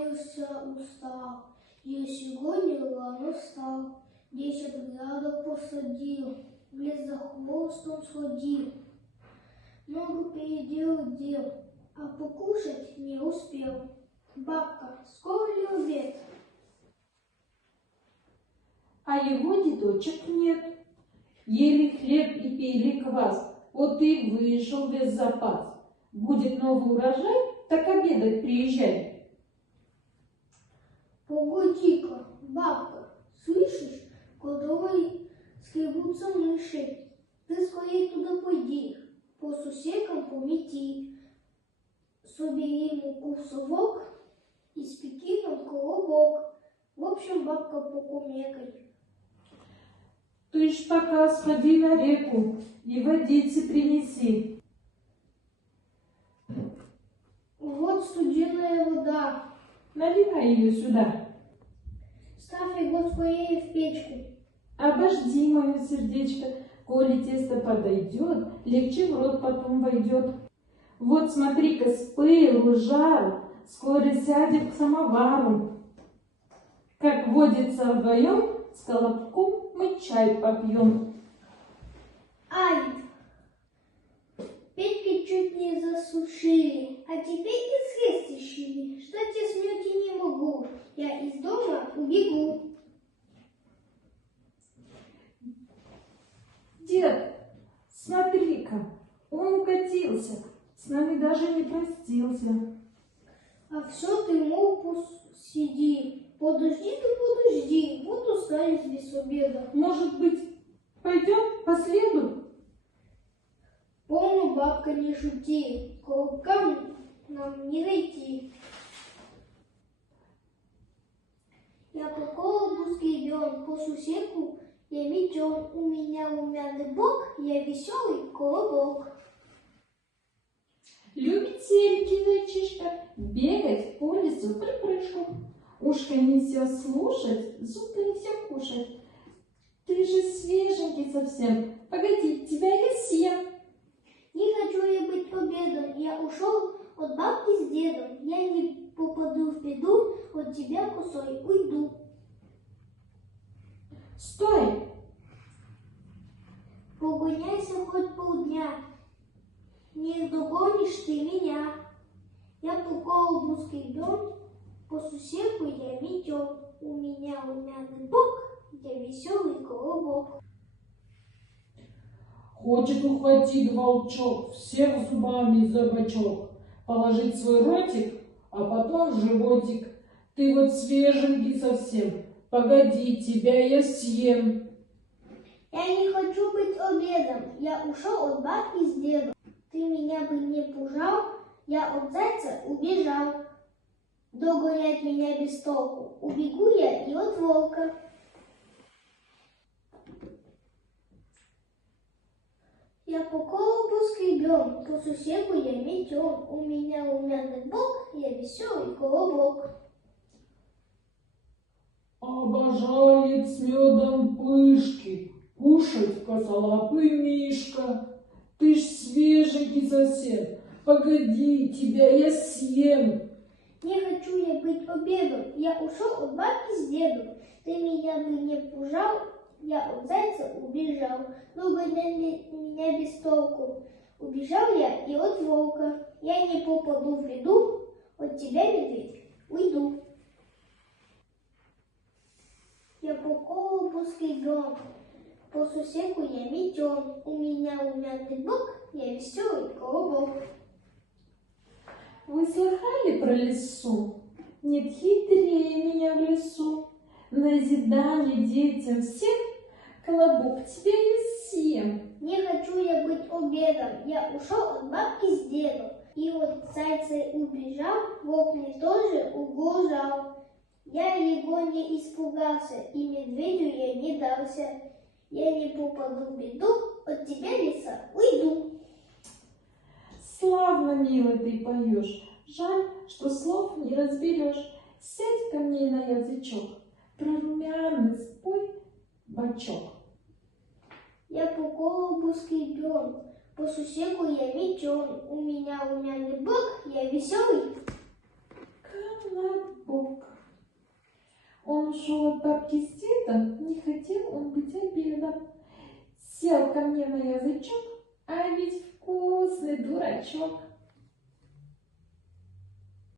кланялся, устал. Я сегодня рано встал, 10 грядок посадил, в лес за хвостом сходил. Много переделал дел, а покушать не успел. Бабка, скоро ли обед? А его дедочек нет. Ели хлеб и пили квас, вот и вышел весь запас. Будет новый урожай, так обедать приезжай. Погоди-ка, бабка, слышишь, которой скребутся мыши? Ты скорее туда пойди, по сусекам помети. Собери муку в совок, испеки нам колобок. В общем, бабка, покумекай. Ты ж пока сходи на реку и водицы принеси. Вот студеная вода. Наливай ее сюда. Ставь его скорее в печку. Обожди, мое сердечко, коли тесто подойдет, легче в рот потом войдет. Вот смотри-ка, с пылу, жару, скоро сядет к самовару. Как водится вдвоем, с колобком мы чай попьем. Ай! Печки чуть не засушили, а теперь и съесть решили. Ждать я смерти не могу, я из дома убегу. Дед, смотри-ка, он укатился, с нами даже не простился. А все ты, мол, сиди. Подожди ты, подожди, вот остались без обеда. Может быть, пойдем по следу? Полно, бабка, не шути, колобкам нам не найти. Я по колобу скребен, по сусеку я метен, у меня румяный бок, я веселый колобок. Любит серенький зайчишка бегать по лесу в припрыжку. Ушко не все слушать, зубы не все кушать. Ты же свеженький совсем, погоди, тебя я съем. Не хочу я быть обедом, я ушел от бабки с дедом. Я не попаду в беду, от тебя косой уйду. Стой! Погоняйся хоть полдня, не догонишь ты меня. Я по колобу скребен, по сусеку я метен, у меня румяный бок, я веселый колобок. Хочет ухватить волчок всех зубами за бочок, положить свой ротик, а потом в животик. Ты вот свеженький совсем, погоди, тебя я съем. Я не хочу быть обедом, я ушел от бабки с дедом. Ты меня бы не пужал, я от зайца убежал. Догонять меня без толку, убегу я и от волка. Я по колобу скребен, по сусеку я метен, у меня румяный бок, я веселый колобок. Обожает с медом пышки, кушать косолапый мишка. Ты ж свеженький совсем, погоди, тебя я съем. Не хочу я быть обедом, я ушел от бабки с дедом. Ты меня бы не пужал, я от зайца убежал. Догоняй меня без толку, убежал я и от волка. Я не попаду в беду, от тебя, медведь, уйду. Я по колобу скребен, по сусеку я метен, у меня румяный бок, я веселый колобок. Вы слыхали про лису? Нет хитрее меня в лесу. Назидание детям всем, колобок тебя я съем. Не хочу я быть обедом, я ушел от бабки с дедом. И вот зайца убежал, волк мне тоже угрожал. Я его не испугался, и медведю я не дался. Я не попаду в беду, от тебя, лиса, уйду. Славно, милый, ты поешь. Жаль, что слов не разберешь. Сядь ко мне на язычок, про румяный спой бочок. Я по колобу скребен, по сусеку я метен, у меня румяный бок, я веселый Колобок. ушел от бабки с дедом, не хотел он быть обедом. Сел ко мне на язычок, а ведь вкусный дурачок.